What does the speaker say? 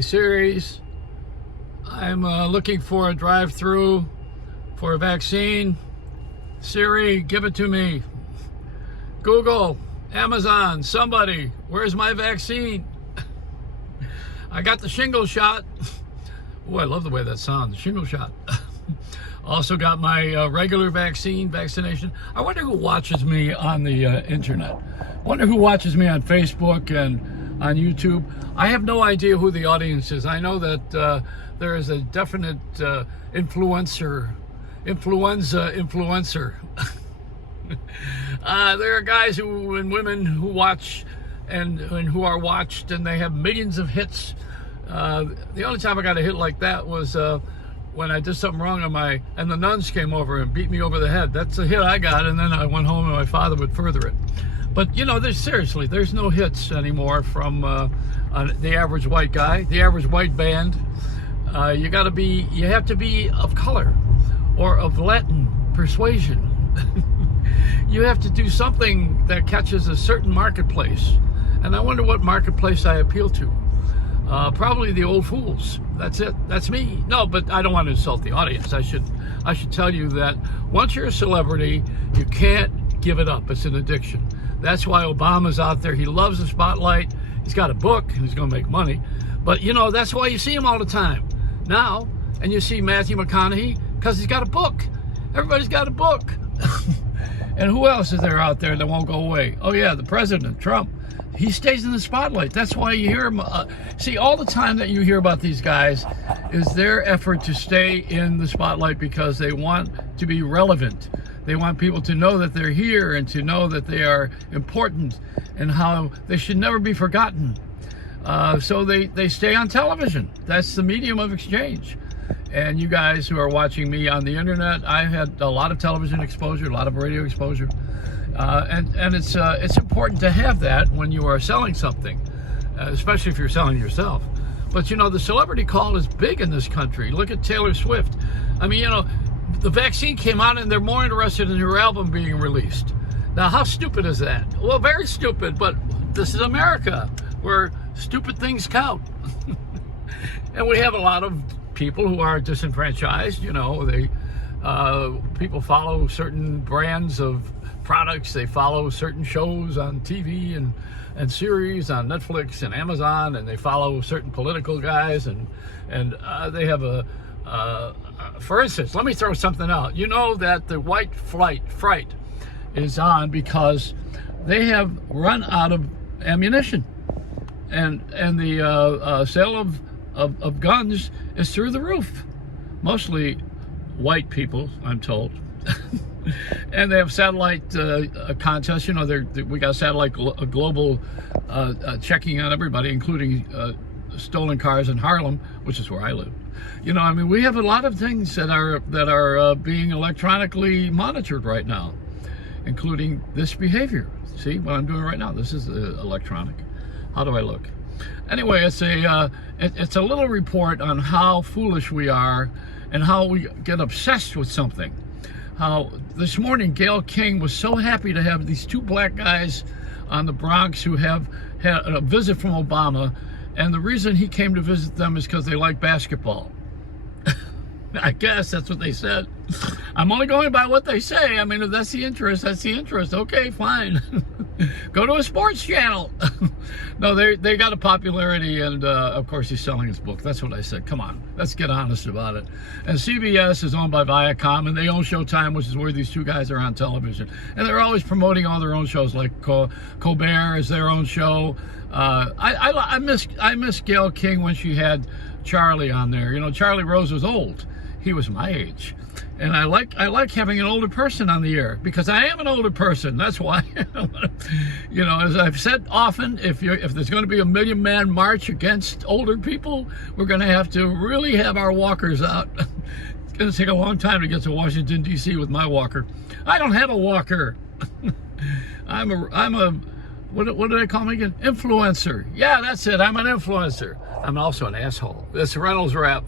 Series. I'm looking for a drive-through for a vaccine. Siri, give it to me. Google, Amazon, somebody, where's my vaccine? I got the shingle shot. Oh, I love the way that sounds, the shingle shot. Also got my regular vaccination. I wonder who watches me on the internet. I wonder who watches me on Facebook and on YouTube. I have no idea who the audience is. I know that there is a definite influenza influencer. There are guys and women who watch and who are watched, and they have millions of hits. The only time I got a hit like that was when I did something wrong and the nuns came over and beat me over the head. That's a hit I got, and then I went home and my father would further it. But you know, there's no hits anymore from the average white guy, the average white band. You have to be of color or of Latin persuasion. You have to do something that catches a certain marketplace. And I wonder what marketplace I appeal to. Probably the old fools. That's it. That's me. No, but I don't want to insult the audience. I should tell you that once you're a celebrity, you can't give it up. It's an addiction. That's why Obama's out there. He loves the spotlight. He's got a book. He's going to make money. But, you know, that's why you see him all the time now. And you see Matthew McConaughey because he's got a book. Everybody's got a book. And who else is there out there that won't go away? Oh, yeah, the president, Trump. He stays in the spotlight. That's why you hear him. See, all the time that you hear about these guys is their effort to stay in the spotlight because they want to be relevant. They want people to know that they're here and to know that they are important and how they should never be forgotten. So they stay on television. That's the medium of exchange. And you guys who are watching me on the internet, I've had a lot of television exposure, a lot of radio exposure. And it's important to have that when you are selling something, especially if you're selling yourself. But you know, the celebrity call is big in this country. Look at Taylor Swift. I mean, you know, the vaccine came out and they're more interested in her album being released. Now, how stupid is that? Well, very stupid, but this is America where stupid things count. And we have a lot of people who are disenfranchised. You know, people follow certain brands of products. They follow certain shows on TV and series on Netflix and Amazon, and they follow certain political guys, and they have for instance, let me throw something out. You know that the white fright is on because they have run out of ammunition, and the sale of guns is through the roof. Mostly white people, I'm told. And they have satellite contests. You know, we got satellite global checking on everybody, including stolen cars in Harlem, which is where I live. You know, I mean, we have a lot of things that are being electronically monitored right now, including this behavior. See what I'm doing right now? This is electronic. How do I look? Anyway, it's a little report on how foolish we are and how we get obsessed with something. How this morning Gayle King was so happy to have these two black guys on the Bronx who have had a visit from Obama, and the reason he came to visit them is because they like basketball. I guess that's what they said. I'm only going by what they say. I mean, if that's the interest, that's the interest. Okay, fine. Go to a sports channel. No, they got a popularity, and of course he's selling his book. That's what I said. Come on, let's get honest about it. And CBS is owned by Viacom, and they own Showtime, which is where these two guys are on television. And they're always promoting all their own shows, like Colbert is their own show. I miss Gayle King when she had Charlie on there. You know, Charlie Rose was old. He was my age, and I like having an older person on the air because I am an older person. That's why. You know, as I've said often, if there's going to be a million-man march against older people, we're going to have to really have our walkers out. It's going to take a long time to get to Washington D.C. with my walker. I don't have a walker. I'm a what do they call me again? Influencer. Yeah, that's it. I'm an influencer. I'm also an asshole. That's Reynolds Wrap.